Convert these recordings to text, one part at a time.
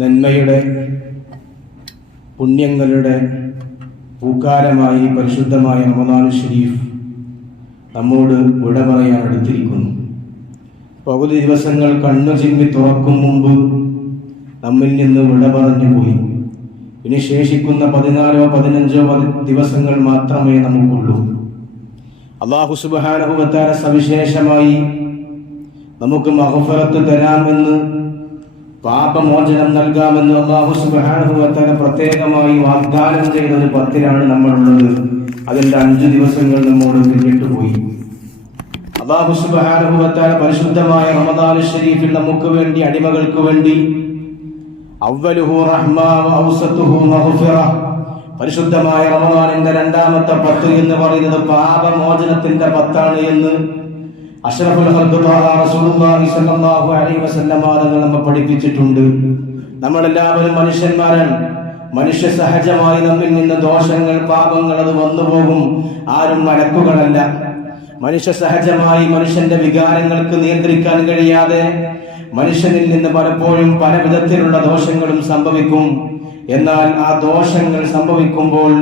നന്മയുടെ പുണ്യങ്ങളുടെ പൂക്കാലമായി പരിശുദ്ധമായ റമദാൻ ഷരീഫ് നമ്മോട് വിട പറയാൻ അടുത്തിരിക്കുന്നു. പകുതി ദിവസങ്ങൾ കണ്ണു ചിമ്മി തുറക്കും മുമ്പ് നമ്മിൽ നിന്ന് വിട പറഞ്ഞു പോയി. ഇനി ശേഷിക്കുന്ന 14-15 ദിവസങ്ങൾ മാത്രമേ നമുക്കുള്ളൂ. അല്ലാഹു സുബ്ഹാനഹു വ തആല സവിശേഷമായി നമുക്ക് മഗ്ഫിറത്ത് തരാമെന്ന്, പാപമോചനം നൽകാമെന്ന് അല്ലാഹു സുബ്ഹാനഹു വ തആല പ്രത്യേകമായി വാഗ്ദാനം ചെയ്ത ഒരു 10 നമ്മളുള്ളത്. അതിന്റെ 5 ദിവസങ്ങൾ നമ്മോട് പിന്നിട്ട് പോയി. അല്ലാഹു സുബ്ഹാനഹു വ തആല പരിശുദ്ധമായ റമദാൻ ഷരീഫിൽ നമുക്ക് വേണ്ടി, അടിമകൾക്ക് വേണ്ടി, അവ്വലുഹു റഹ്മ വ ഔസതുഹു മഗ്ഫിറ, പരിശുദ്ധമായ റമദാനിന്റെ 2ാമത്തെ 10 എന്ന് പറയുന്നത് പാപമോചനത്തിന്റെ 10 എന്ന് അഷ്റഫുൽ ഖൽഖ് റസൂലുള്ളാഹി സ്വല്ലല്ലാഹു അലൈഹി വസല്ലം തങ്ങൾ നമ്മെ പഠിപ്പിച്ചിട്ടുണ്ട്. നമ്മളെല്ലാവരും മനുഷ്യന്മാരാണ്. മനുഷ്യ സഹജമായി നമ്മിൽ നിന്ന് ദോഷങ്ങൾ, പാപങ്ങൾ അത് വന്നുപോകും. ആരും മലക്കുകളല്ല. മനുഷ്യ സഹജമായി മനുഷ്യന്റെ വികാരങ്ങൾക്ക് നിയന്ത്രിക്കാൻ കഴിയാതെ മനുഷ്യനിൽ നിന്ന് പലപ്പോഴും പല വിധത്തിലുള്ള ദോഷങ്ങളും സംഭവിക്കും. എന്നാൽ ആ ദോഷങ്ങൾ സംഭവിക്കുമ്പോൾ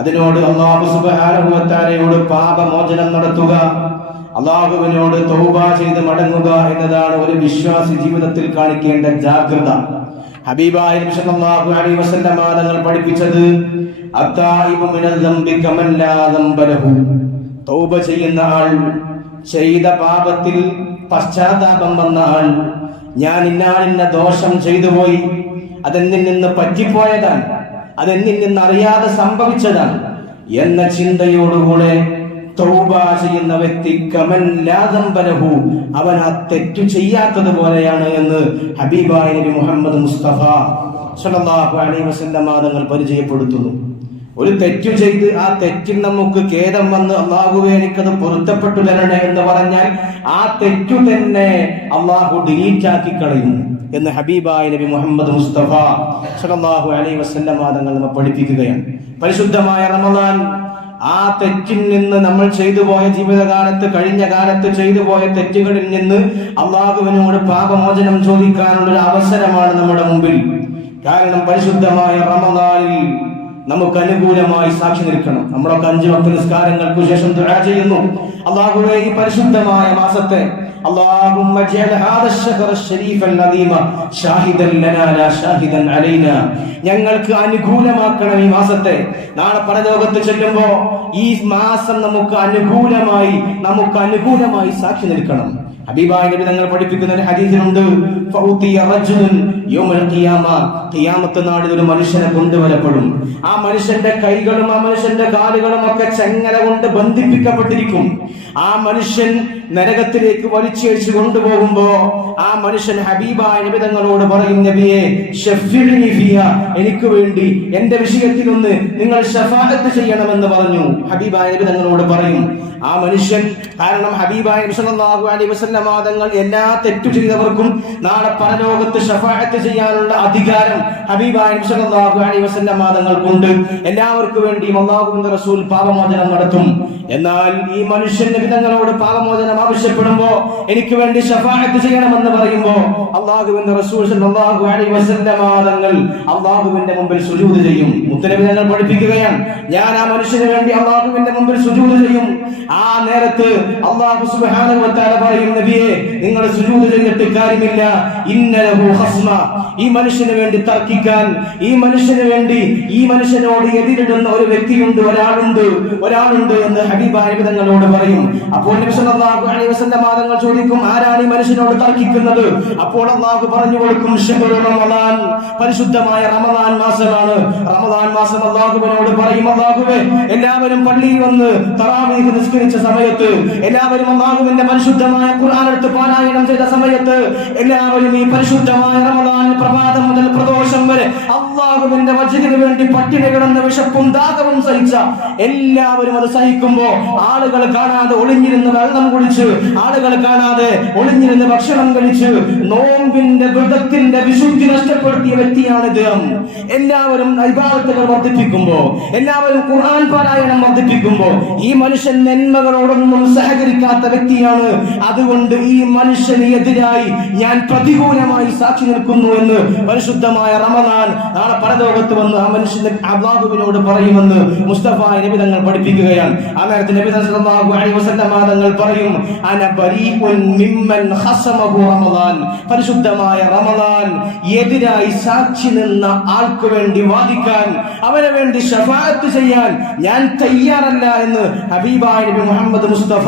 അതിനോട് അല്ലാഹു സുബ്ഹാനഹു വ തആലയോട് പാപമോചനം നടത്തുക, അല്ലാഹുവിനോട് തൗബ ചെയ്ത് മടങ്ങുക എന്നതാണ് ഒരു വിശ്വാസി ജീവിതത്തിൽ കാണിക്കേണ്ട ജാഗ്രത. ഹബീബായ നബി സല്ലല്ലാഹു അലൈഹി വസല്ലം തങ്ങൾ പഠിപ്പിച്ചത് അത്തായിബു മിനൽ ദംബി കമൻ ലാ ദംബ ലഹു, തൗബ ചെയ്യുന്ന ആൾ, ചെയ്ത പാപത്തിൽ പശ്ചാത്താപം വന്ന ആൾ, ഞാൻ ഇന്ന ദോഷം ചെയ്തു പോയി, അതെന്നിൽ നിന്ന് പറ്റിപ്പോയതാണ്, അതെന്നിൽ നിന്ന് അറിയാതെ സംഭവിച്ചതാണ് എന്ന ചിന്തയോടുകൂടെ തൗബ ചെയ്യുന്ന വ്യക്തി കമൻ ലാ ദംബ ലഹു, അവൻ ആ തെറ്റു ചെയ്യാത്തത് പോലെയാണ് എന്ന് ഹബീബായ നബി മുഹമ്മദ് മുസ്തഫ സ്വല്ലല്ലാഹു അലൈഹി വസല്ലം തങ്ങൾ പരിചയപ്പെടുത്തുന്നു. ഒരു തെറ്റു ചെയ്ത് ആ തെറ്റിൽ നമുക്ക് ഖേദം വന്ന് അല്ലാഹുവേ എനിക്കത് പൊരുത്തപ്പെട്ടു തരണേ എന്ന് പറഞ്ഞാൽ ആ തെറ്റു തന്നെ അല്ലാഹു ഡിലീറ്റ് ആക്കി കളയും എന്ന് ഹബീബായ നബി മുഹമ്മദ് മുസ്തഫ സ്വല്ലല്ലാഹു അലൈഹി വസല്ലം തങ്ങൾ നമ്മെ പഠിപ്പിക്കുകയാണ്. പരിശുദ്ധമായ റമദാൻ ആ തെറ്റിൽ നിന്ന്, നമ്മൾ ചെയ്തു പോയ ജീവിതകാലത്ത്, കഴിഞ്ഞ കാലത്ത് ചെയ്തു പോയ തെറ്റുകളിൽ നിന്ന് അല്ലാഹുവിനോട് പാപമോചനം ചോദിക്കാനുള്ള ഒരു അവസരമാണ് നമ്മുടെ മുമ്പിൽ. കാരണം പരിശുദ്ധമായ റമദാനിൽ നമുക്ക് അനുകൂലമായി സാക്ഷി നിൽക്കണം. നമ്മളൊക്കെ 5 വക്ത നിസ്കാരങ്ങൾക്ക് ശേഷം ദുആ ചെയ്യുന്നു, അല്ലാഹുവേ ഈ പരിശുദ്ധമായ മാസത്തെ اللهم اجعل هذا الشهر الشريف العظيم شاهدا لنا لا شاهدا علينا, ഞങ്ങൾക്ക് അനുകൂലമാക്കണം ഈ മാസത്തെ. നാളെ പരലോകത്ത് ചെല്ലുമ്പോ ഈ മാസം നമുക്ക് അനുകൂലമായി സാക്ഷി നിൽക്കണം. ഹബീബായ നബി തങ്ങൾ പഠിപ്പിക്കുന്ന ഒരു ഹദീസിലുണ്ട്, ഫൗതിയ റജുലുൻ യൗമൽ ഖിയാമ, ഖിയാമത്ത് നാളിൽ ഒരു മനുഷ്യനെ കൊണ്ടുവരപ്പെടും. ആ മനുഷ്യന്റെ കൈകളും ആ മനുഷ്യന്റെ കാലുകളും ഒക്കെ ചങ്ങല കൊണ്ട് ബന്ധിപ്പിക്കപ്പെട്ടിരിക്കും. ആ മനുഷ്യൻ നരകത്തിലേക്ക് വലിച്ചഴിച്ചു കൊണ്ടുപോകുമ്പോ ആ മനുഷ്യൻ ഹബീബായ നബി തങ്ങളോട് പറയും, നബിയെ ശഫിഇനി ഫിയ, എനിക്ക് വേണ്ടി എന്റെ വിഷയത്തിൽ ഒന്ന് നിങ്ങൾ ശഫാഅത്ത് ചെയ്യണമെന്ന് പറഞ്ഞു. ഹബീബായ നബി തങ്ങളോട് പറയും. ആ മനുഷ്യൻ, കാരണം ഹബീബായ നബി സല്ലല്ലാഹു അലൈഹി വസല്ലം തങ്ങൾ എല്ലാ തെറ്റു ചെയ്തവർക്കും നാളെ പരലോകത്ത് ശഫാഅത്ത് ചെയ്യാനുള്ള അധികാരം ഹബീബായ നബി സല്ലല്ലാഹു അലൈഹി വസല്ലം തങ്ങൾക്കുണ്ട്. എല്ലാവർക്കും വേണ്ടിയും അല്ലാഹുവിന്റെ റസൂൽ പാപമോചനം നടത്തും. എന്നാൽ ഈ മനുഷ്യൻ നബി തങ്ങളോട് പാപമോചനം ആവശ്യപ്പെടുമ്പോ, എനിക്ക് വേണ്ടി ശഫാഅത്ത് ചെയ്യണമെന്ന് പറയുമ്പോ, അല്ലാഹുവിന്റെ റസൂൽ സല്ലല്ലാഹു അലൈഹി വസല്ലം തങ്ങൾ അല്ലാഹുവിന്റെ മുമ്പിൽ സുജൂദ് ചെയ്യും. മുത്തനബി തങ്ങൾ പഠിപ്പിക്കുകയാണ്, ഞാൻ ആ മനുഷ്യന് വേണ്ടി അല്ലാഹുവിന്റെ മുമ്പിൽ സുജൂദ് ചെയ്യും. ആ നേരത്ത് അല്ലാഹു സുബ്ഹാനഹു വ തആല പറയും, നബിയെ നിങ്ങൾ സുജൂദ് ചെയ്തിട്ട് കാര്യമില്ല, ഇന്നലഹു ഖസ്മ, ഈ മനുഷ്യന് വേണ്ടി തർക്കിക്കാൻ, ഈ മനുഷ്യന് വേണ്ടി, ഈ മനുഷ്യനോട് എതിരിടുന്ന ഒരു വ്യക്തിയുണ്ട്, ഒരാളുണ്ട് എന്ന് ഹബീബായ നബി തങ്ങളോട് പറയും. അപ്പോൾ നബി സല്ലല്ലാഹു അലൈഹി വസല്ലം തങ്ങൾ ചോദിക്കും, ആരാണ് ഈ മനുഷ്യനോട് തർക്കിക്കുന്നത്? അപ്പോൾ അല്ലാഹു പറഞ്ഞു കൊടുക്കും, ശഹ്റു റമദാൻ, പരിശുദ്ധമായ റമദാൻ മാസമാണ്. റമദാൻ മാസം അല്ലാഹുവിനോട് പറയും, അല്ലാഹുവേ എല്ലാവരും പള്ളിയിൽ വന്ന് തറാവീഹ് നിസ്കരിച്ച സമയത്ത്, എല്ലാവരും അല്ലാഹുവിന്റെ പരിശുദ്ധമായ ഖുർആൻ എടുത്ത് പാരായണം ചെയ്ത സമയത്ത്, എല്ലാവരും ഈ പരിശുദ്ധമായ റമദാൻ പ്രഭാതം മുതൽ പ്രദോഷം വരെ അല്ലാഹുവിന്റെ വചനത്തിന് വേണ്ടി പട്ടിണി കിടന്ന് വിശപ്പും ദാഹവും സഹിച്ച എല്ലാവരും അത് സഹിക്കുമ്പോ ആളുകൾ കാണാതെ ഒളിഞ്ഞിരുന്ന് വെള്ളം കുടിച്ച്, ആളുകൾ കാണാതെ ഒളിഞ്ഞിരുന്ന് ഭക്ഷണം കഴിച്ച് നോമ്പിന്റെ വ്രതത്തിന്റെ വിശുദ്ധി നഷ്ടപ്പെടുത്തിയ വ്യക്തിയാണ് ഇദ്ദേഹം. എല്ലാവരും ഇബാദത്തുകൾ വർദ്ധിപ്പിക്കുമ്പോ, എല്ലാവരും ഖുർആൻ പാരായണം വർദ്ധിപ്പിക്കുമ്പോ ഈ മനുഷ്യൻ നന്മകളോടൊന്നും സഹകരിക്കാത്ത വ്യക്തിയാണ്. അതുകൊണ്ട് അതുകൊണ്ട് ഈ മനുഷ്യന് എതിരായി ഞാൻ പ്രതികൂലമായി സാക്ഷി നിൽക്കുന്നു എന്ന് പരിശുദ്ധമായ റമദാൻ നാളെ പരലോകത്ത് വന്ന് ആ മനുഷ്യന് അല്ലാഹുവിനോട് പറയുമെന്ന് മുസ്തഫ നബി തങ്ങൾ പഠിപ്പിക്കുകയാണ്. ആ നേരത്തെ നബി സല്ലല്ലാഹു അലൈഹി വസല്ലം തങ്ങൾ പറയും, അന ബരീഉൻ മിമ്മൻ ഖസമഹു റമദാൻ. പരിശുദ്ധമായ റമദാൻ എതിരായി സാക്ഷി നിന്ന ആൾക്ക് വേണ്ടി വാദിക്കാൻ, അവന് വേണ്ടി ശഫാഅത്ത് ചെയ്യാൻ ഞാൻ തയ്യാറല്ല എന്ന് ഹബീബായ നബി മുഹമ്മദ് മുസ്തഫ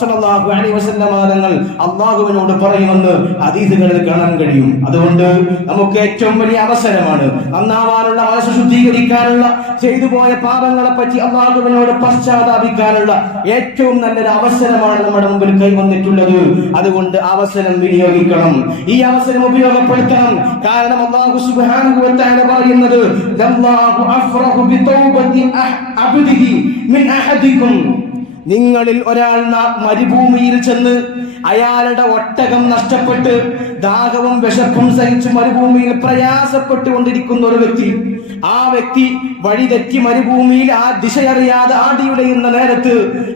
സല്ലല്ലാഹു അലൈഹി വസല്ലം തങ്ങൾ അല്ലാഹുവിനോട് പറയുമെന്ന് ഹദീസുകളിൽ കാണാൻ കഴിയും. അതുകൊണ്ട് നമുക്ക് ഏറ്റവും വലിയ അവസരമാണ് നന്നാവാനുള്ള, മനസ്സ് ശുദ്ധീകരിക്കാനുള്ള, ചെയ്തു പോയ പാപങ്ങളെ പറ്റി അല്ലാഹുവിനോട് പശ്ചാത്താപിക്കാനുള്ള ഏറ്റവും നല്ലൊരു അവസരമാണ് നമ്മുടെ മുമ്പിൽ കൈവന്നിട്ടുള്ളത്. അതുകൊണ്ട് അവസരം വിനിയോഗിക്കണം, ഈ അവസരം ഉപയോഗപ്പെടുത്തണം. കാരണം അല്ലാഹു സുബ്ഹാനഹു വ തആല പറയുന്നത്, അല്ലാഹു അഫ്റഹു ബിതൗബതി അബ്ദിഹി മിൻ അഹദികും. നിങ്ങളിൽ ഒരാൾ മരുഭൂമിയിൽ ചെന്ന് അയാളുടെ ഒട്ടകം നഷ്ടപ്പെട്ട് ദാഹവും വിശപ്പും സഹിച്ച് മരുഭൂമിയിൽ പ്രയാസപ്പെട്ടുകൊണ്ടിരിക്കുന്ന ഒരു വ്യക്തി, ആ വ്യക്തി വഴിതെറ്റി മരുഭൂമിയിൽ ആ ദിശയറിയാതെ ആടിയുടയുന്ന നേരത്ത്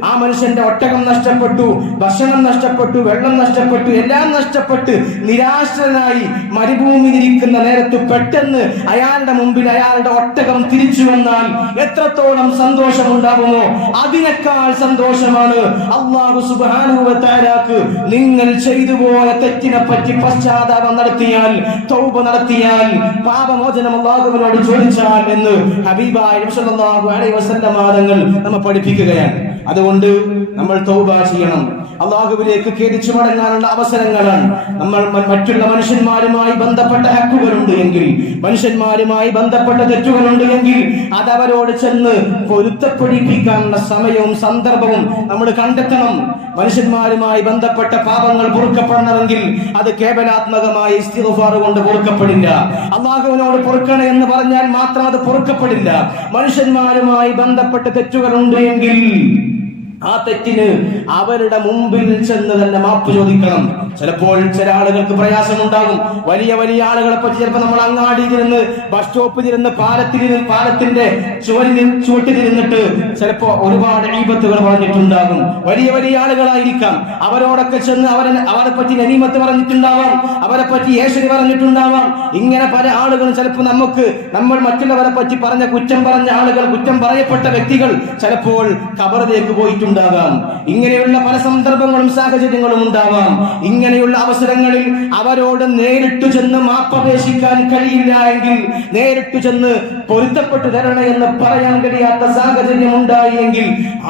ആ മനുഷ്യന്റെ ഒട്ടകം നഷ്ടപ്പെട്ടു, ഭക്ഷണം നഷ്ടപ്പെട്ടു, വെള്ളം നഷ്ടപ്പെട്ടു, എല്ലാം നഷ്ടപ്പെട്ട് നിരാശനായി മരുഭൂമിയിലിരിക്കുന്ന നേരത്ത് പെട്ടെന്ന് അയാളുടെ മുമ്പിൽ അയാളുടെ ഒട്ടകം തിരിച്ചു വന്നാൽ എത്രത്തോളം സന്തോഷമുണ്ടാകുമോ അതിനേക്കാൾ സന്തോഷമാണ് അല്ലാഹു സുബ്ഹാനഹു വ തആലക്ക് നിങ്ങൾ ചെയ്തു പോയ തെറ്റിനെ പറ്റി പശ്ചാത്താപം നടത്തിയാൽ, തൗബ നടത്തിയാൽ, പാപമോചനം അല്ലാഹുവിനോട് ചോദിച്ചാൽ എന്ന് ഹബീബായ നബി സല്ലല്ലാഹു അലൈഹി വസല്ലം തങ്ങൾ നമ്മെ പഠിപ്പിക്കുകയാണ്. അതുകൊണ്ട് നമ്മൾ തൗബ ചെയ്യണം, അല്ലാഹുവിലേക്ക് ഖേദിച്ചു മടങ്ങാനുള്ള അവസരങ്ങളാണ്. നമ്മൾ മറ്റുള്ള മനുഷ്യന്മാരുമായി ബന്ധപ്പെട്ട ഹക്കുകളുണ്ട് എങ്കിൽ, മനുഷ്യന്മാരുമായി ബന്ധപ്പെട്ട തെറ്റുകളുണ്ട് എങ്കിൽ അതവരോട് ചെന്ന് പൊരുത്തപ്പെടിപ്പിക്കാനുള്ള സമയവും സന്ദർഭവും നമ്മൾ കണ്ടെത്തണം. മനുഷ്യന്മാരുമായി ബന്ധപ്പെട്ട പാപങ്ങൾ പൊറുക്കപ്പെടണമെങ്കിൽ അത് കേവലാത്മകമായ ഇസ്തിഗ്ഫാർ കൊണ്ട് പൊറുക്കപ്പെടില്ല. അല്ലാഹുവിനോട് പൊറുക്കണേ എന്ന് പറഞ്ഞാൽ മാത്രം അത് പൊറുക്കപ്പെടില്ല. മനുഷ്യന്മാരുമായി ബന്ധപ്പെട്ട തെറ്റുകളുണ്ട് എങ്കിൽ ആ തെറ്റിന് അവരുടെ മുമ്പിൽ ചെന്ന് തന്നെ മാപ്പ് ചോദിക്കണം. ചിലപ്പോൾ ചില ആളുകൾക്ക് പ്രയാസമുണ്ടാകും. വലിയ വലിയ ആളുകളെ പറ്റി ചിലപ്പോൾ നമ്മൾ അങ്ങാടിയിരുന്ന്, ബസ് സ്റ്റോപ്പിലിരുന്ന്, പാലത്തിന്റെ ചുവട്ടിലിരുന്നിട്ട് ചിലപ്പോ ഒരുപാട് ഈബത്തുകൾ പറഞ്ഞിട്ടുണ്ടാകും. വലിയ വലിയ ആളുകളായിരിക്കാം. അവരോടൊക്കെ ചെന്ന് അവരെ പറ്റി നനീമത്ത് പറഞ്ഞിട്ടുണ്ടാവാം, അവരെ പറ്റി ഏശരി പറഞ്ഞിട്ടുണ്ടാവാം. ഇങ്ങനെ പല ആളുകളും ചിലപ്പോൾ നമ്മൾ മറ്റുള്ളവരെ പറ്റി കുറ്റം പറഞ്ഞ ആളുകൾ, കുറ്റം പറയപ്പെട്ട വ്യക്തികൾ ചിലപ്പോൾ ഖബറിലേക്ക് പോയിട്ടുണ്ടാകാം. ഇങ്ങനെയുള്ള പല സന്ദർഭങ്ങളും സാഹചര്യങ്ങളും ഉണ്ടാവാം. ഇങ്ങനെയുള്ള അവസരങ്ങളിൽ അവരോട് നേരിട്ട് ചെന്ന് മാപ്പപേക്ഷിക്കാൻ കഴിയില്ല എങ്കിൽ, നേരിട്ട് ചെന്ന് പൊരുത്തപ്പെട്ടു തരണേ എന്ന് പറയാൻ കഴിയാത്ത സാഹചര്യം ഉണ്ടായി എങ്കിൽ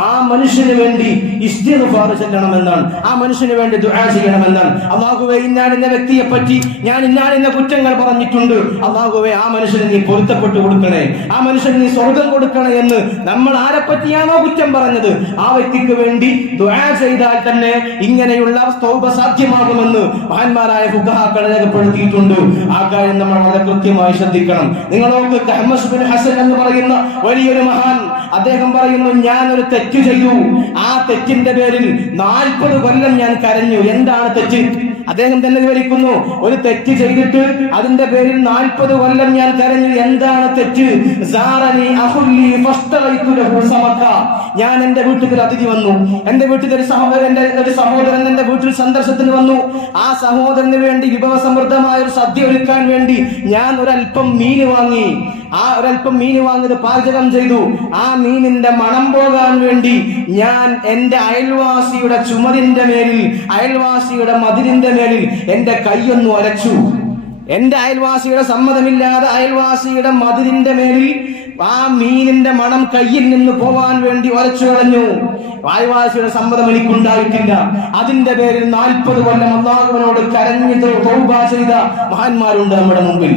ആ മനുഷ്യന് വേണ്ടി ഇസ്തിഗ്ഫാർ ചെല്ലണമെന്നാണ്, ആ മനുഷ്യന് വേണ്ടി ദുആ ചെയ്യണമെന്നാണ്. അല്ലാഹുവേ, ഇന്നാലിന്ന വ്യക്തിയെ പറ്റി ഞാൻ ഇന്നാലിന്ന കുറ്റങ്ങൾ പറഞ്ഞിട്ടുണ്ട്, അല്ലാഹുവേ ആ മനുഷ്യന് നീ പൊരുത്തപ്പെട്ടു കൊടുക്കണേ, ആ മനുഷ്യന് നീ സ്വർഗം കൊടുക്കണേ എന്ന് നമ്മൾ ആരെ പറ്റിയാണോ കുറ്റം പറഞ്ഞത് ആ വ്യക്തിക്ക് വേണ്ടി ദുആ ചെയ്താൽ തന്നെ ഇങ്ങനെയുള്ള തൗബ സാധ്യമാകുമെന്ന് മഹാന്മാരായ ഫുഖഹാക്കൾ രേഖപ്പെടുത്തിയിട്ടുണ്ട്. ആ കാര്യം നമ്മൾ വളരെ കൃത്യമായി ശ്രദ്ധിക്കണം. നിങ്ങളോക്ക് അഹ്മദ് ബിൻ ഹസൻ എന്ന് പറയുന്ന വലിയൊരു മഹാൻ, അദ്ദേഹം പറയുന്നു, ഞാൻ ഒരു തെറ്റ് ചെയ്തു, ആ തെറ്റിന്റെ പേരിൽ 40 കൊല്ലം ഞാൻ കരഞ്ഞു. എന്താണ് തെറ്റ്? അദ്ദേഹം തന്നെ വിവരിക്കുന്നു, ഒരു തെറ്റ് ചെയ്തിട്ട് അതിന്റെ പേരിൽ 40 കൊല്ലം ഞാൻ കരഞ്ഞു. എന്താണ് തെറ്റ്? ഞാൻ എന്റെ വീട്ടിൽ ഒരു അതിഥി വന്നു, എന്റെ വീട്ടിൽ ഒരു സഹോദരൻ എന്റെ വീട്ടിൽ സന്ദർശനത്തിന് വന്നു. ആ സഹോദരന് വേണ്ടി വിഭവസമൃദ്ധമായ ഒരു സദ്യ ഒരുക്കാൻ വേണ്ടി ഞാൻ ഒരല്പം മീൻ വാങ്ങി. ആ ഒരല്പം മീൻ വാങ്ങിയത് പാചകം ചെയ്തു. ആ മീനിന്റെ മണം പോകാൻ വേണ്ടി ഞാൻ എന്റെ അയൽവാസിയുടെ ചുമരിന്റെ മേലിൽ, അയൽവാസിയുടെ മതിലിന്റെ മേലിൽ എന്റെ കൈയൊന്നു അരച്ചു. എന്റെ അയൽവാസിയുടെ സമ്മതമില്ലാതെ അയൽവാസിയുടെ മതിലിന്റെ മേലിൽ ആ മീനിന്റെ മണം കയ്യിൽ നിന്ന് പോവാൻ വേണ്ടി ഒരച്ചു കളഞ്ഞു. അയൽവാസിയുടെ സമ്മതം എനിക്കുണ്ടായിട്ടില്ല. അതിന്റെ പേരിൽ 40 കൊല്ലം അല്ലാഹുവിനോട് കരഞ്ഞു തൗബ ചെയ്ത മഹാന്മാരുണ്ട് നമ്മുടെ മുമ്പിൽ.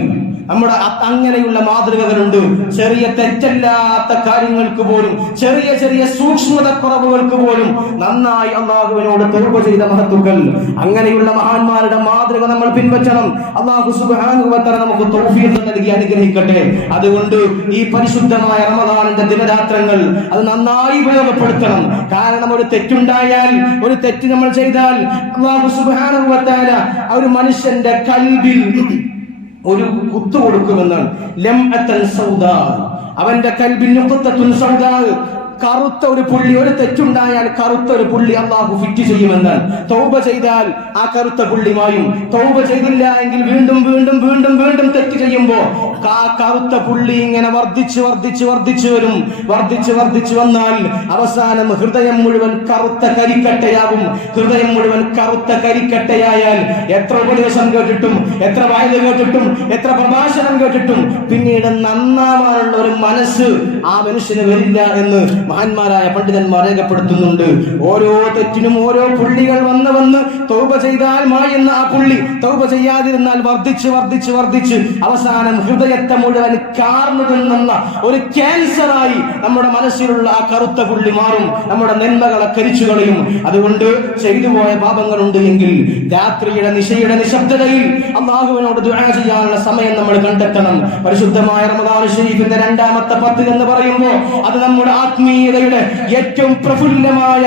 നമ്മുടെ അങ്ങനെയുള്ള മാതൃകകളുണ്ട്. ചെറിയ തെറ്റല്ലാത്ത കാര്യങ്ങൾക്ക് പോലും, ചെറിയ ചെറിയ സൂക്ഷ്മതക്കുറവുകൾക്ക് പോലും നന്നായി അല്ലാഹുവിനോട് തൗബ ചെയ്ത മഹത്തുക്കൾ. അങ്ങനെയുള്ള മഹാന്മാരുടെ മാതൃക നമ്മൾ പിൻപറ്റണം. അല്ലാഹു സുബ്ഹാനഹു വ തആല നമുക്ക് തൗഫീഖ് നൽകി അനുഗ്രഹിക്കട്ടെ. അതുകൊണ്ട് ഈ പരിശുദ്ധമായ റമദാനിന്റെ ദിനരാത്രങ്ങൾ അത് നന്നായി ഉപയോഗപ്പെടുത്തണം. കാരണം ഒരു തെറ്റുണ്ടായാൽ, ഒരു തെറ്റ് നമ്മൾ ചെയ്താൽ അല്ലാഹു സുബ്ഹാനഹു വ തആല ഒരു മനുഷ്യന്റെ കൽബിൽ ഒരു കുത്തു കൊടുക്കുമെന്നാണ്. ലംഅത്തൻ സൗദാ, അവന്റെ കൽബിൽ നുഖ്തത്തുൻ സൗദാ, കറുത്ത ഒരു പുള്ളി, ഒരു തെറ്റുണ്ടായാൽ കറുത്ത ഒരു പുള്ളി അള്ളാഹു ഫിറ്റ് ചെയ്യുമെന്നാൽ തൗബ ചെയ്താൽ ആ കറുത്ത പുള്ളി മായും. തൗബ ചെയ്തില്ല എങ്കിൽ വീണ്ടും വീണ്ടും വീണ്ടും വീണ്ടും തെറ്റ് ചെയ്യുമ്പോ ആ കറുത്ത പുള്ളി ഇങ്ങനെ വർദ്ധിച്ചു വർദ്ധിച്ചു വർദ്ധിച്ചു വരും. വർദ്ധിച്ചു വന്നാൽ അവസാനം ഹൃദയം മുഴുവൻ കറുത്ത കരിക്കട്ടയാകും. ഹൃദയം മുഴുവൻ കറുത്ത കരിക്കട്ടയായാൽ എത്ര ഉപദേശം കേട്ടിട്ടും, എത്ര വായന കേട്ടിട്ടും, എത്ര പ്രഭാഷണം കേട്ടിട്ടും പിന്നീട് നന്നാവാനുള്ള ഒരു മനസ്സ് ആ മനുഷ്യന് വരില്ല എന്ന് മഹാന്മാരായ പണ്ഡിതന്മാർ രേഖപ്പെടുത്തുന്നുണ്ട്. ഓരോ തെറ്റിനും ഓരോ പുള്ളികൾ വന്ന് തൗബ ചെയ്താൽ മായുന്ന ആ പുള്ളി തൗബ ചെയ്യാതിരുന്നാൽ വർദ്ധിച്ച് അവസാനം ഹൃദയത്തെ മുഴുവൻ കാർന്നു തിന്നുന്ന ഒരു ക്യാൻസറായി നമ്മുടെ മനസ്സിലുള്ള ആ കറുത്ത പുള്ളി മാറും. നമ്മുടെ നന്മകളെ കരിച്ചു കളയും. അതുകൊണ്ട് ചെയ്തു പോയ പാപങ്ങളുണ്ട് എങ്കിൽ രാത്രിയുടെ നിശയുടെ നിശബ്ദതയിൽ അല്ലാഹുവിനോട് ദുആ ചെയ്യാനുള്ള സമയം നമ്മൾ കണ്ടെത്തണം. പരിശുദ്ധമായ റമദാൻ ശരീഫിന്റെ രണ്ടാമത്തെ 10 എന്ന് പറയുമ്പോൾ അത് നമ്മുടെ ആത്മീയതയുടെ ഏറ്റവും പ്രഫുല്ലമായ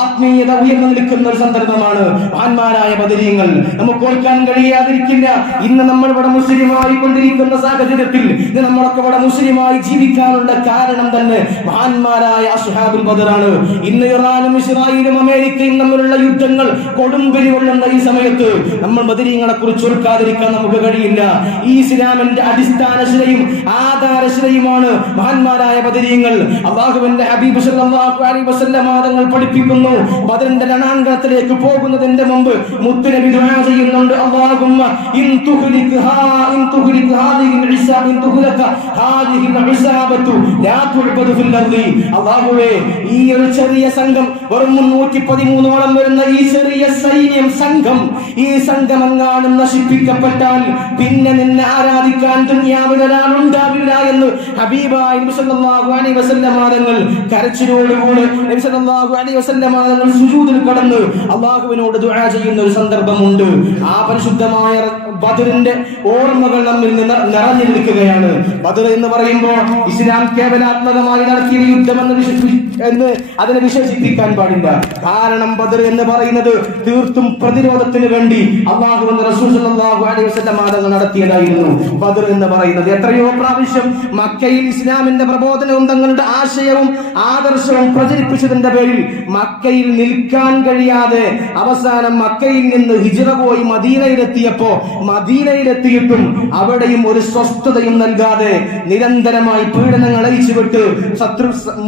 ആത്മീയത ഉയർന്നു നിൽക്കുന്ന ഒരു സന്ദർഭമാണ്. മഹാന്മാരായ ബദരീങ്ങൾ നമുക്ക് ഓർക്കാൻ കഴിയാതിരിക്കില്ല. ഇന്ന് നമ്മൾ ഇവിടെ മുസ്ലിമായി കൊണ്ടിരിക്കുന്ന സാഹചര്യത്തിൽ നമ്മളൊക്കെ ഇവിടെ മുസ്ലിമായി ജീവിക്കാനുള്ള കാരണം തന്നെ മഹാന്മാരായ അസ്ഹാബുൽ ബദറാണ്. ഇന്ന് ഇറാനും ഇസ്രായേലും അമേരിക്കയും തമ്മിലുള്ള യുദ്ധങ്ങൾ കൊടുമ്പിരി കൊള്ളുന്ന ഈ സമയത്ത് നമ്മൾ ബദരീങ്ങളെ കുറിച്ച് ഓർക്കാതിരിക്കാൻ നമുക്ക് കഴിയില്ല. ഈ ഇസ്ലാമിന്റെ അടിസ്ഥാനശിലയും ആധാരശിലയുമാണ് മഹാന്മാരായ ബദരീങ്ങൾ. അല്ലാഹുവിന്റെ ഹബീബ് സല്ലല്ലാഹു അലൈഹി വസല്ലം തങ്ങൾ പഠിപ്പിക്കുന്നു, ബദറിന്റെ രണാങ്കണത്തിലേക്ക് പോകുന്നതിന്റെ മുമ്പ് മുത്തുനബി ദുആ ചെയ്യുന്നുണ്ട്, അല്ലാഹുമ്മ ഇൻ തുഹ്ലിക ഹാദിഹിൽ ഇസാ ഇൻ തുഹ്ലക ഹാദിഹിൽ ഇസാബതു ലാ തുഅബദു ഫിൽ അർദി. അല്ലാഹുവേ, ഈ ഒരു ചെറിയ സംഘം, വെറും 313ഓളം വരുന്ന ഈ ചെറിയ സൈന്യം സംഘം, ഈ സംഘം എങ്ങാനും നശിപ്പിക്കപ്പെട്ടാൽ പിന്നെ നിന്നെ ആരാധിക്കാൻ ദുനിയാവിൽ ഒരാൾ ഉണ്ടാവില്ല എന്ന് ഹബീബായ നബി സല്ലല്ലാഹു അലൈഹി വസല്ലം തങ്ങൾ കരച്ചിലോടുകൂടി നബി സല്ലല്ലാഹു അലൈഹി വസല്ലം തങ്ങൾ സുജൂദിൽ കടന്ന് അല്ലാഹുവിനോട് ദുആ ചെയ്യുന്ന ഒരു സന്ദർഭമുണ്ട്. ആ പരിശുദ്ധമായ ബദറിന്റെ ഓർമ്മകൾ നമ്മിൽ നിറഞ്ഞു നിൽക്കുകയാണ്. ബദർ എന്ന് പറയുമ്പോൾ ഇസ്ലാം കേവലാത്മകമായി നടത്തിയ യുദ്ധം എന്ന് അതിനെ വിശേഷിപ്പിക്കാൻ പാടില്ല. കാരണം ബദർ എന്ന് പറയുന്നത് തീർത്തും പ്രതിരോധത്തിന് വേണ്ടി അല്ലാഹുവിന്റെ റസൂൽ സല്ലല്ലാഹു അലൈഹി വസല്ലം തങ്ങൾ നടത്തിയതായിരുന്നു. ബദർ എന്ന് പറയുന്നത് എത്രയോ പ്രാവശ്യം മക്കയിൽ ഇസ്ലാമിന്റെ പ്രബോധനവും തങ്ങളുടെ ആശയവും ആദർശവും പ്രചരിപ്പിച്ചതിന്റെ പേരിൽ മക്കയിൽ നിൽക്കാൻ കഴിയാതെ അവസാനം മക്കയിൽ നിന്ന് ഹിജ്റ പോയി മദീനയിലെത്തിയപ്പോ മദീനയിലെത്തിയിട്ടും അവിടെയും ഒരു സ്വസ്ഥതയും നൽകാതെ നിരന്തരമായി പീഡനങ്ങൾ അയച്ചുവിട്ട്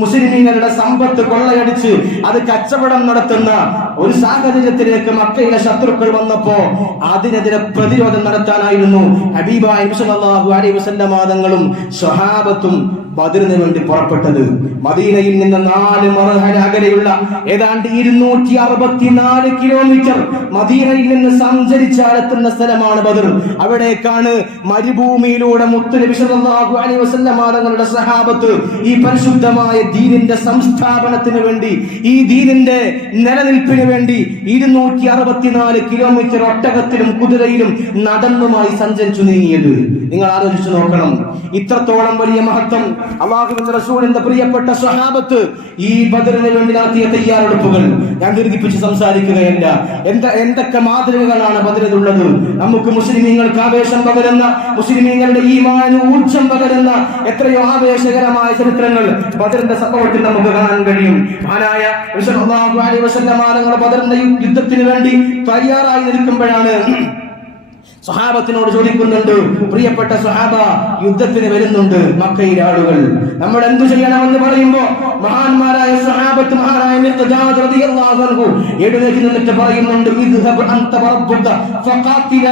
മുസ്ലിമീങ്ങളുടെ സമ്പത്ത് കൊള്ളയടിച്ച് അത് കച്ചവടം നടത്തുന്ന ഒരു സാഹചര്യത്തിലേക്ക് മക്കയിലെ ശത്രുക്കൾ വന്നപ്പോ അതിനെതിരെ പ്രതിരോധം നടത്താനായിരുന്നു ഹബീബായ നബി സല്ലല്ലാഹു അലൈഹി വസല്ലം തങ്ങളും സ്വഹാബത്തും ബദറിന് വേണ്ടി പുറപ്പെട്ടത്. മദീനയിൽ നിന്ന് 4 മർഹല അകലെയുള്ള ഏതാണ്ട് 264 കിലോമീറ്റർ മദീനയിൽ നിന്ന് സഞ്ചരിച്ചാലെത്തുന്ന സ്ഥലമാണ് ബദർ. അവിടേക്കാണ് മരുഭൂമിയിലൂടെ മുത്തുനബി സല്ലല്ലാഹു അലൈഹി വസല്ലം തങ്ങളുടെ സഹാബത്ത് ഈ പരിശുദ്ധമായ ദീനിന്റെ സംസ്ഥാപനത്തിന് വേണ്ടി, ഈ ദീനിന്റെ നിലനിൽപ്പിന് വേണ്ടി 264 കിലോമീറ്റർ ഒട്ടകത്തിലും കുതിരയിലും നടന്നുമായി സഞ്ചരിച്ചു നീങ്ങിയത്. നിങ്ങൾ ആലോചിച്ചു നോക്കണം, ഇത്രത്തോളം വലിയ മഹത്വം അല്ലാഹുവിന്റെ റസൂലിന്റെ പ്രിയപ്പെട്ട സ്വഹാബത്ത് ഈ ബദറിന് വേണ്ടി നടത്തിയ തയ്യാറെടുപ്പുകൾ ഞാൻ ദീർഘിപ്പിച്ച് സംസാരിക്കുകയല്ല. എന്തൊക്കെ മാതൃകകളാണ് ബദറിലുള്ളത്. നമുക്ക് മുസ്ലിമീങ്ങൾക്ക് ആവേശം പകരുന്ന, മുസ്ലിമീങ്ങളുടെ ഈമാനിന് ഊർജ്ജം പകരുന്ന എത്രയോ ആവേശകരമായ ചരിത്രങ്ങൾ ബദറിന്റെ സംഭവത്തിൽ നമുക്ക് കാണാൻ കഴിയും. മഹാനായ നബി സല്ലല്ലാഹു അലൈഹി വസല്ലം തങ്ങൾ ബദറിന്റെ യുദ്ധത്തിന് വേണ്ടി തയ്യാറായി നിൽക്കുമ്പോഴാണ് സ്വഹാബത്തിനോട് ചോദിക്കുന്നുണ്ട്, പ്രിയപ്പെട്ട സ്വഹാബ, യുദ്ധത്തിന് വരുന്നുണ്ട് മക്കയിലെ ആളുകൾ, നമ്മൾ എന്തു ചെയ്യണമെന്ന് പറയുമ്പോ മഹാന്മാരായ സ്വഹാബത്ത് മഹാനായ മിഖ്ദാദ് റളിയല്ലാഹു അൻഹു എഴുന്നേറ്റ് നിന്നിട്ട് പറയുന്നുണ്ട്, ഇദ്ഹബ് അൻത വറബ്ബുക ഫഖാതില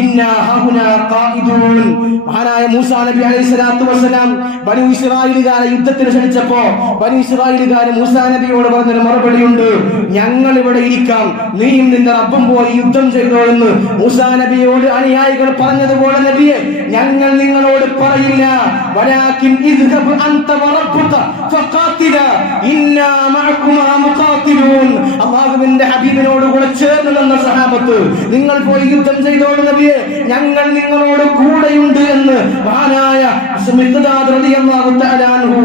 ഇന്നാ ഹുനാ ഖായിദൂൻ. മഹാനായ മൂസാ നബി അലൈഹി സ്വലാത്തു വസ്സലാം ബനൂ ഇസ്രായേലുകാരെ യുദ്ധത്തിന് ക്ഷണിച്ചപ്പോ ബനൂ ഇസ്രായേലുകാർ മൂസാ നബിയോട് പറഞ്ഞൊരു മറുപടിയുണ്ട്, ഞങ്ങൾ ഇവിടെ ഇരിക്കാം, നീയും നിന്റെ റബ്ബും പോയി യുദ്ധം ചെയ്തോ എന്ന് മൂസാ നബിയോട് അനുയായികൾ പറഞ്ഞതുപോലെ നബിയെ ഞങ്ങൾ നിങ്ങളോട് പറയില്ല, വലാകിൻ ഇദ്ഹബ് അൻത വറബ്ബുക ഫഖാതില ഇന്നാ മഅകുമാ മുഖാതിലൂൻ. അല്ലാഹുവിന്റെ ഹബീബിനോട് കൂടെ ചേർന്ന് നിന്ന സഹാബത്ത്, നിങ്ങൾ പോയി യുദ്ധം ചെയ്തോളൂ നബിയെ, ഞങ്ങൾ നിങ്ങളോട് കൂടെയുണ്ട് എന്ന് മഹാനായ മിഖ്ദാദ് റളിയല്ലാഹു തആല അൻഹു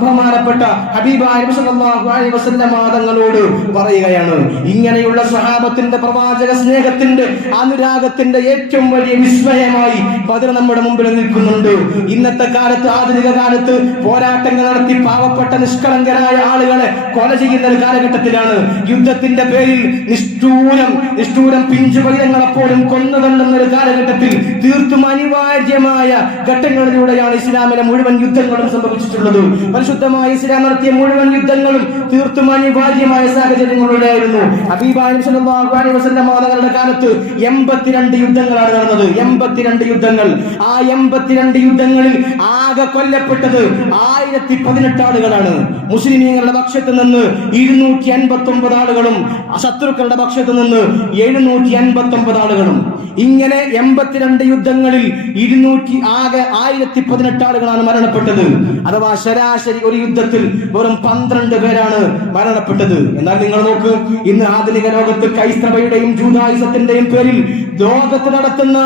ബഹുമാനപ്പെട്ട ഹബീബായ നബി സല്ലല്ലാഹു അലൈഹി വസല്ലം തങ്ങളോട് പറയുകയാണ്. ഇങ്ങനെയുള്ള സ്വഹാബത്തിന്റെ പ്രവാചക സ്നേഹത്തിന്റെ അനുരാഗത്തിന്റെ ഏറ്റവും വലിയ വിസ്മയമായി ബദർ നമ്മുടെ മുമ്പിൽ നിൽക്കുന്നുണ്ട്. ഇന്നത്തെ കാലത്ത്, ആധുനിക കാലത്ത് പോരാട്ടങ്ങൾ നടത്തി പാവപ്പെട്ട നിഷ്കളങ്കരായ ആളുകളെ കൊല ചെയ്യുന്ന ഒരു കാലഘട്ടത്തിലാണ്. യുദ്ധത്തിന്റെ പേരിൽ നിഷ്ഠൂരം പിഞ്ചു പൈതങ്ങളെ പോലും കൊന്നു തള്ളുന്ന ഒരു കാലഘട്ടത്തിൽ തീർത്തും അനിവാര്യമായ ഘട്ടങ്ങളിലൂടെയാണ് ഇസ്ലാമിലെ മുഴുവൻ യുദ്ധങ്ങളും സംഭവിച്ചിട്ടുള്ളത്. പരിശുദ്ധമായ ഇസ്ലാം നടത്തിയ മുഴുവൻ യുദ്ധങ്ങളും തീർത്തും അനിവാര്യമായ സാഹചര്യങ്ങളിലൂടെയായിരുന്നു. ഹബീബായ നബി സല്ലല്ലാഹു അലൈഹി വസല്ലം തങ്ങളുടെ കാലത്ത് 82 യുദ്ധങ്ങളാണ് നടന്നത്. 82 യുദ്ധങ്ങൾ. ആ 82 യുദ്ധങ്ങളിൽ ആകെ കൊല്ലപ്പെട്ടത് 1018 ആളുകളാണ്. മുസ്ലിമീങ്ങളുടെ പക്ഷത്ത് നിന്ന് 259 ആളുകളും ശത്രുക്കളുടെ പക്ഷത്ത് നിന്ന് 759 ആളുകളും. ഇങ്ങനെ 82 യുദ്ധങ്ങളിൽ 1018 ആളുകളാണ് മരണപ്പെട്ടത്. അഥവാ ശരാശരി ഒരു യുദ്ധത്തിൽ വെറും 12 പേരാണ് മരണപ്പെട്ടത്. എന്നാൽ നിങ്ങൾ നോക്ക്, ഇന്ന് ആധുനിക ലോകത്ത് ക്രൈസ്തവയുടെയും ജൂദായിസത്തിന്റെയും പേരിൽ ലോകത്ത് നടത്തുന്ന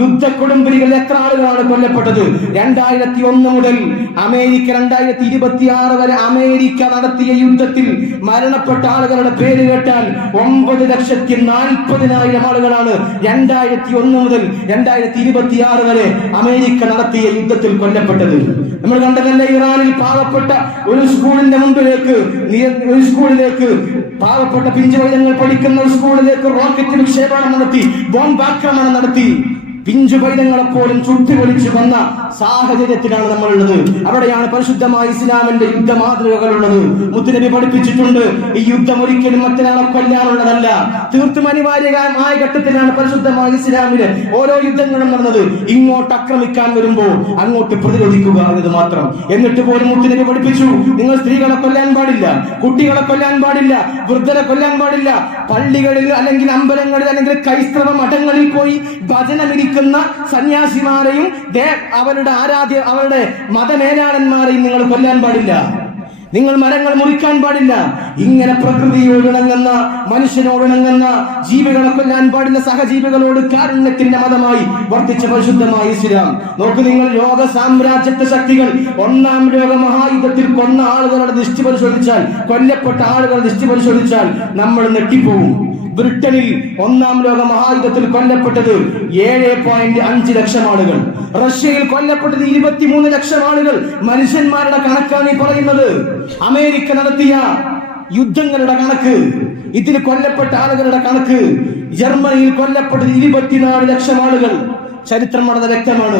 യുദ്ധ കൊടുമ്പിരികളിൽ എത്ര ആളുകളാണ് കൊല്ലപ്പെട്ടത്? 2001 മുതൽ അമേരിക്ക 2026 വരെ അമേരിക്ക നടത്തിയ യുദ്ധത്തിൽ മരണപ്പെട്ട ആളുകളുടെ പേര് കേട്ടാൽ 9,40,000 ആളുകളാണ് 2001 മുതൽ 2026 വരെ അമേരിക്ക നടത്തിയ യുദ്ധത്തിൽ കൊല്ലപ്പെട്ടത്. നമ്മൾ കണ്ടതല്ല, ഇറാനിൽ പാവപ്പെട്ട ഒരു സ്കൂളിലേക്ക് പാവപ്പെട്ട പിഞ്ചുപൈതങ്ങൾ പഠിക്കുന്ന ഒരു സ്കൂളിലേക്ക് റോക്കറ്റ് വിക്ഷേപണം നടത്തി, ബോംബ് ആക്രമണം നടത്തി, പിഞ്ചുപൈതങ്ങളെ പോലും ചുട്ടുപൊളിച്ചു വന്ന സാഹചര്യത്തിലാണ് നമ്മളുള്ളത്. അവിടെയാണ് പരിശുദ്ധമായ ഇസ്ലാമിന്റെ യുദ്ധ മാതൃകകളുള്ളത്. മുത്തുനബി പഠിപ്പിച്ചിട്ടുണ്ട്, ഈ യുദ്ധം ഒരിക്കലും മറ്റൊരാളെ കൊല്ലാനുള്ളതല്ല. തീർത്തും അനിവാര്യമായ ഘട്ടത്തിലാണ് പരിശുദ്ധമായ ഇസ്ലാമിലെ ഓരോ യുദ്ധങ്ങളും നടന്നത്. ഇങ്ങോട്ട് ആക്രമിക്കാൻ വരുമ്പോൾ അങ്ങോട്ട് പ്രതിരോധിക്കുക എന്നത് മാത്രം. എന്നിട്ട് പോലും മുത്തുനബി പഠിപ്പിച്ചു, നിങ്ങൾ സ്ത്രീകളെ കൊല്ലാൻ പാടില്ല, കുട്ടികളെ കൊല്ലാൻ പാടില്ല, വൃദ്ധരെ കൊല്ലാൻ പാടില്ല. പള്ളികളിൽ അല്ലെങ്കിൽ അമ്പലങ്ങളിൽ അല്ലെങ്കിൽ ക്രൈസ്തവ മഠങ്ങളിൽ പോയി ഭജനമിരിക്കുന്ന സന്യാസിമാരെയും അവരുടെ മതമേലാളന്മാരെയും നിങ്ങൾ കൊല്ലാൻ പാടില്ല. നിങ്ങൾ മരങ്ങൾ മുറിക്കാൻ പാടില്ല. ഇങ്ങനെ പ്രകൃതിയോടിണങ്ങുന്ന, മനുഷ്യനോടിണങ്ങുന്ന ജീവികളെ കൊല്ലാൻ പാടില്ല. സഹജീവികളോട് കാരുണ്യത്തിന്റെ മതമായി വർത്തിച്ച പരിശുദ്ധമായ ഇസ്ലാം. നോക്ക് നിങ്ങൾ, ലോക സാമ്രാജ്യത്വ ശക്തികൾ 1-ാം ലോക മഹായുദ്ധത്തിൽ കൊന്ന ആളുകളുടെ ദൃഷ്ടി പരിശോധിച്ചാൽ, കൊല്ലപ്പെട്ട ആളുകളുടെ ദൃഷ്ടി പരിശോധിച്ചാൽ നമ്മൾ നെട്ടിപ്പോവും. ബ്രിട്ടനിൽ 1-ാം ലോക മഹായുദ്ധത്തിൽ കൊല്ലപ്പെട്ടത് 7.5 ലക്ഷം ആളുകൾ. റഷ്യയിൽ കൊല്ലപ്പെട്ടത് 23 ലക്ഷം ആളുകൾ. മനുഷ്യന്മാരുടെ കണക്കാണ് ഈ പറയുന്നത്. അമേരിക്ക നടത്തിയ യുദ്ധങ്ങളുടെ കണക്ക്, ഇതിൽ കൊല്ലപ്പെട്ട ആളുകളുടെ കണക്ക്. ജർമ്മനിയിൽ കൊല്ലപ്പെട്ടത് 24 ലക്ഷം ആളുകൾ. ചരിത്രം വളരെ വ്യക്തമാണ്,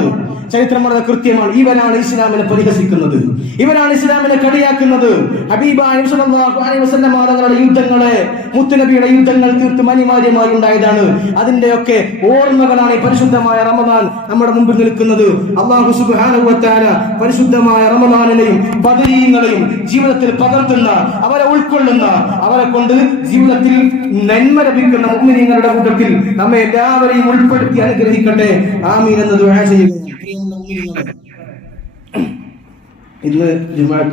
ചരിത്രം വളരെ കൃത്യമാണ്. ഇവരാണ് ഇസ്ലാമിനെ പരിഹസിക്കുന്നത്, ഇവരാണ് ഇസ്ലാമിനെ കളിയാക്കുന്നത്. ഹബീബായ നബി സല്ലല്ലാഹു അലൈഹി വസല്ലം തങ്ങളുടെ യുദ്ധങ്ങളെ, മുത്തുനബിയുടെ യുദ്ധങ്ങൾ തീർത്തും അനിവാര്യമായി ഉണ്ടായതാണ്. അതിന്റെയൊക്കെ ഓർമ്മകളാണ് ഈ പരിശുദ്ധമായ റമദാൻ നമ്മുടെ മുമ്പിൽ നിൽക്കുന്നത്. അല്ലാഹു സുബ്ഹാനഹു വ തആല പരിശുദ്ധമായ റമദാനിനെയും ബദരീങ്ങളെയും ജീവിതത്തിൽ പകർത്തുന്ന, അവരെ ഉൾക്കൊള്ളുന്ന, അവരെ കൊണ്ട് ജീവിതത്തിൽ നന്മ ലഭിക്കുന്ന മുഅ്മിനീങ്ങളുടെ കൂട്ടത്തിൽ നമ്മെ എല്ലാവരെയും ഉൾപ്പെടുത്തി അനുഗ്രഹിക്കട്ടെ. ആമീൻ എന്ന് ദുആ ചെയ്യുന്നു. ഇന്ന് ജുമാക്ക്